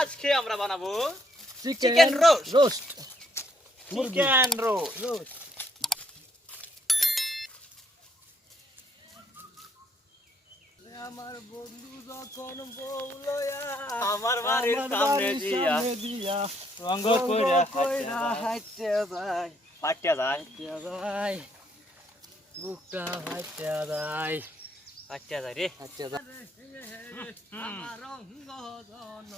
আজকে আমরা বানাবো চিকেন রোস্ট। চিকেন রোস্ট আমার বন্ধু যখন বউলয়া আমার বাড়ির সামনে দিয়া রঙ্গ কইরা হাইটে যায় পাটিয়া যায় যায় বুকটা হাইটে যায় রে হাইটে যায় আমার রঙ্গ জন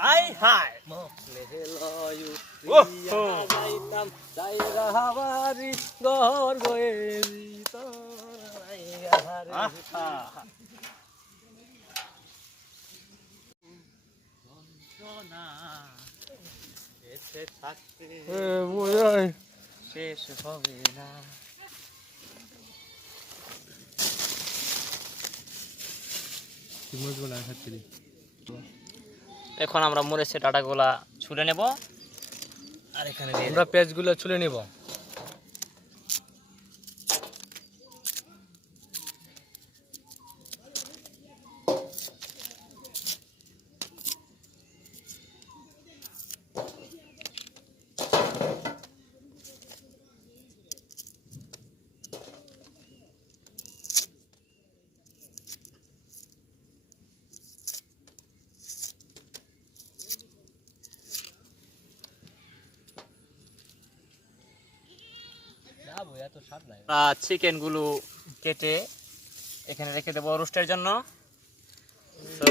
হাই হাই মকলে লয়ু ওহো। যাইতাম যাইরা হাবারি ঘর গয়েরি তো আহা না এসে থাকতে শেষ হবে না। এখন আমরা মরিচের ডাটাগুলা ছুলে নেব আর এখানে আমরা পেঁয়াজগুলো ছুলে নিব। চিকেন গুলো কেটে এখানে রেখে দেবো রোস্টের জন্য। তো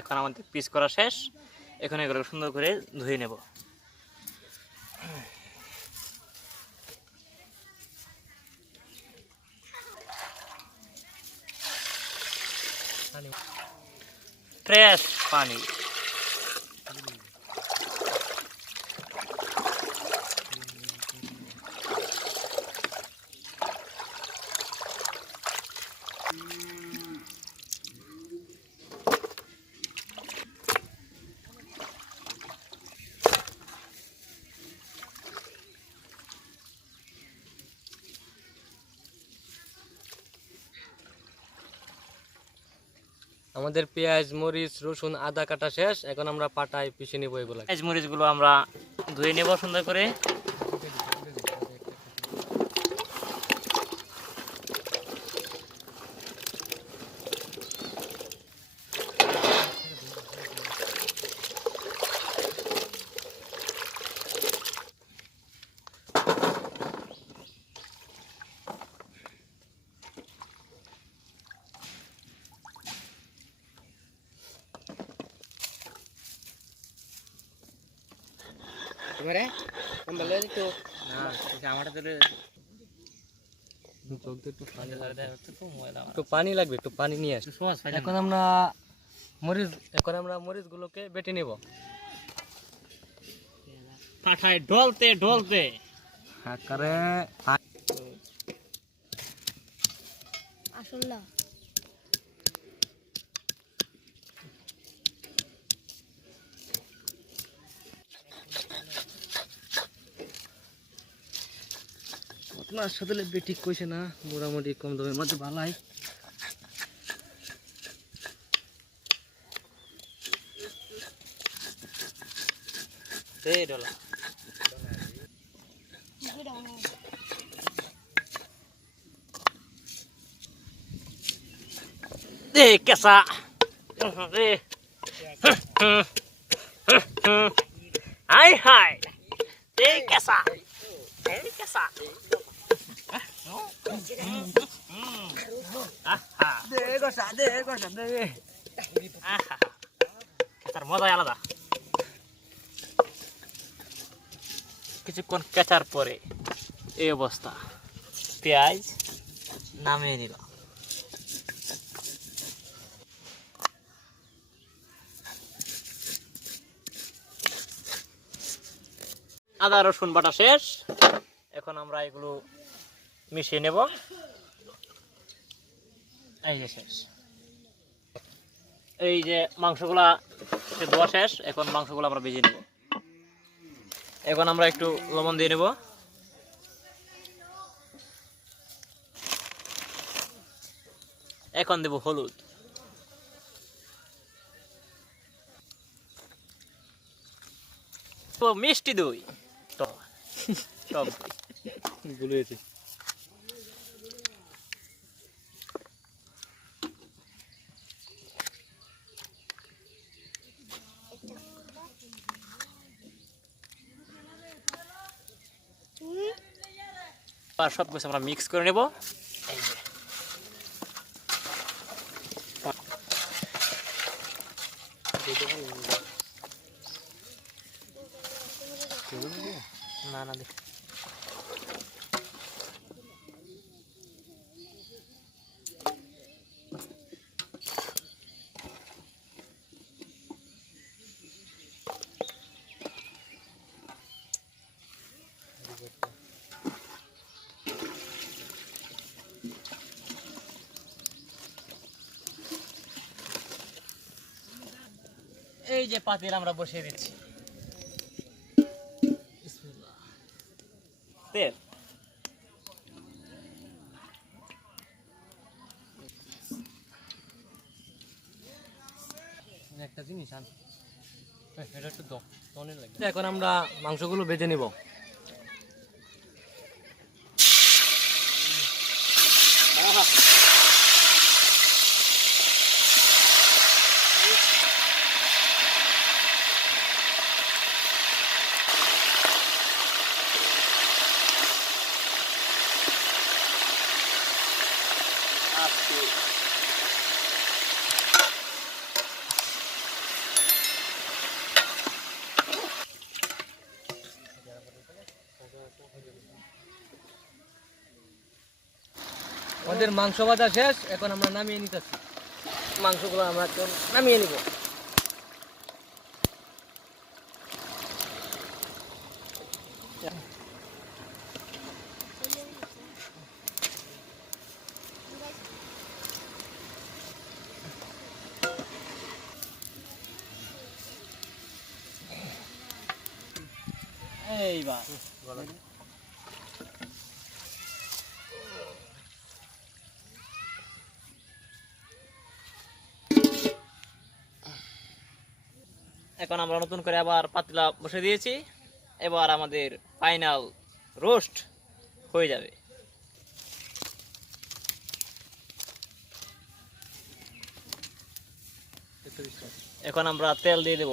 এখন আমাদের পিস করা শেষ। এখন এগুলো সুন্দর করে ধুয়ে নেব। ফ্রেশ পানি আমাদের পেঁয়াজ মরিচ রসুন আদা কাটা শেষ। এখন আমরা পাটায় পিষে নিব এগুলো। পেঁয়াজ মরিচগুলো আমরা ধুয়ে নেব সুন্দর করে। এবারে কম্বলে একটু আমার একটু পানি লাগবে, একটু পানি নিয়ে আস। এখন আমরা মরিচ গুলোকে বেটে নিব। পাঠায় ঢলতে ঢলতে আকারে আসলে আপনার সাথে বেটি কইছে না মোটামুটি কম দামের মধ্যে ভালাই। ডলা দে কেসা দে হাই হাই দে কেসা দে কেসা দে গোসা দে কেসার মজাই আলাদা। কিছুক্ষণ কেচার পরে এই অবস্থা, পেঁয়াজ নামিয়ে নিল। আদা রসুন বাটা শেষ, এখন আমরা এগুলো মিশিয়ে নেব। এই যে শেষ, এই যে মাংসগুলা ধোয়া শেষ, এখন মাংসগুলো আমরা ভেজে নেব। এখন আমরা একটু লবণ দিয়ে নেব, এখন দেব হলুদ, মিষ্টি দই, সব গুলিয়েছে। আর সব কিছু আমরা মিক্স করে নেব। এই যে না না দেখ, এই যে পাতিল আমরা বসিয়ে দিচ্ছি, তেল, একটা জিনিস এটা একটু এখন আমরা মাংসগুলো ভেজে নিব। আমাদের মাংস ভাজা শেষ, এখন আমরা নামিয়ে নিতেছি। মাংসগুলো আমরা এখন নামিয়ে নিব। এইবার এখন আমরা নতুন করে আবার পাতলা বসে দিয়েছি, এবার আমাদের ফাইনাল রোস্ট হয়ে যাবে। এখন আমরা তেল দিয়ে দেব,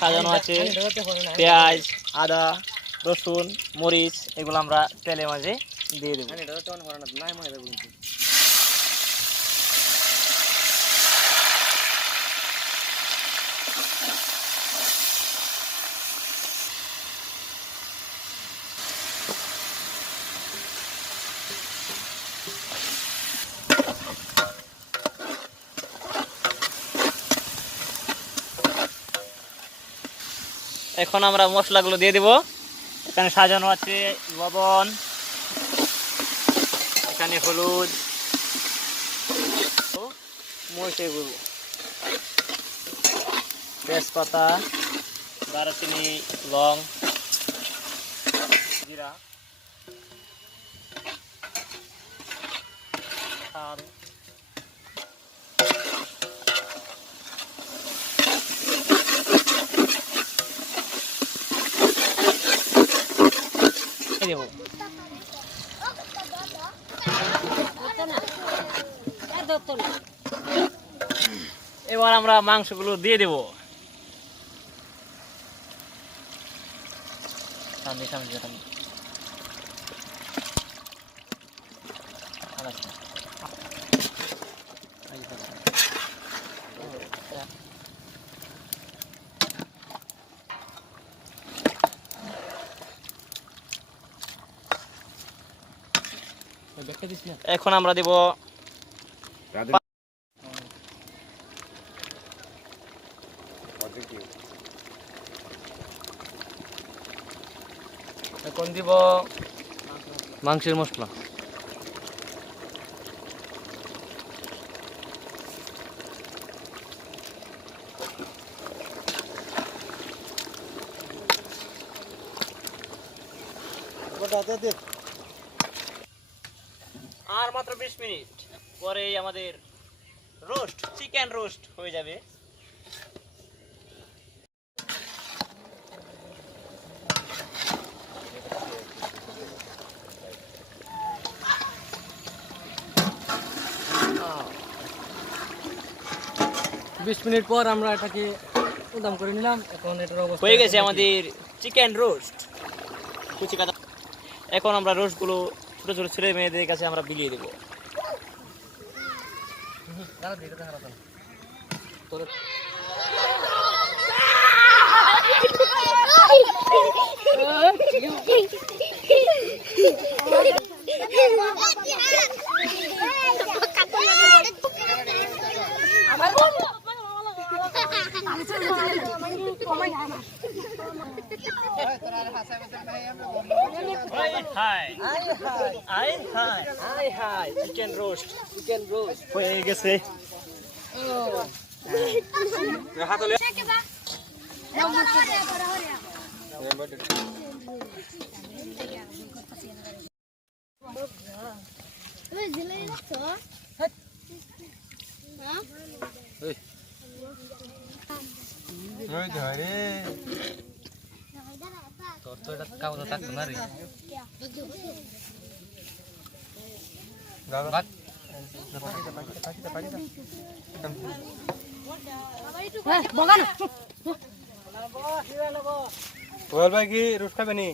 সাজানো আছে পেঁয়াজ, আদা, রসুন, মরিচ, এগুলো আমরা তেলের মাঝে দিয়ে দেবো। এখন আমরা মশলাগুলো দিয়ে দেব। এখানে সাজানো আছে লবণ, এখানে হলুদ, মরিচের গুঁড়ো, তেজপাতা, দারুচিনি, লং, জিরা, আর দেব। এবার আমরা মাংসগুলো দিয়ে দেব। সামনে সামনে যেটা এখন আমরা দেব এখন দিব মাংসের মশলা। আর মাত্র 20 মিনিট পরেই আমাদের রোস্ট, চিকেন রোস্ট হয়ে যাবে। বিশ মিনিট পর আমরা এটাকে উদাম করে নিলাম। এখন এটার অবস্থা হয়ে গেছে আমাদের চিকেন রোস্ট কুচি কাটা। এখন আমরা রোস্টগুলো ছোট ছোট ছেলে মেয়েদের কাছে আমরা বিলিয়ে দেবো। চিকেন রোস্ট হয়ে গেছে। তোর তো এটা কাগজ থাকতো না রে। বল ভাই কি রোজ খাবে নি?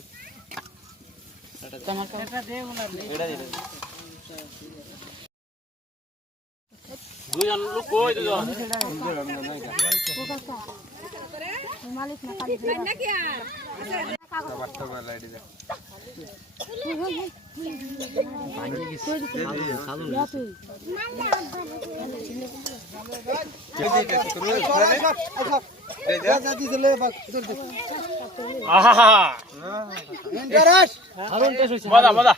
দুজন লোক কই দুজন মজা মজা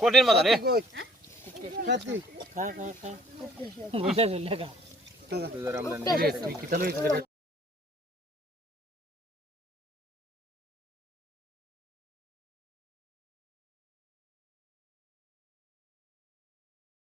কঠিন মজা রে। বুঝা চলে গা।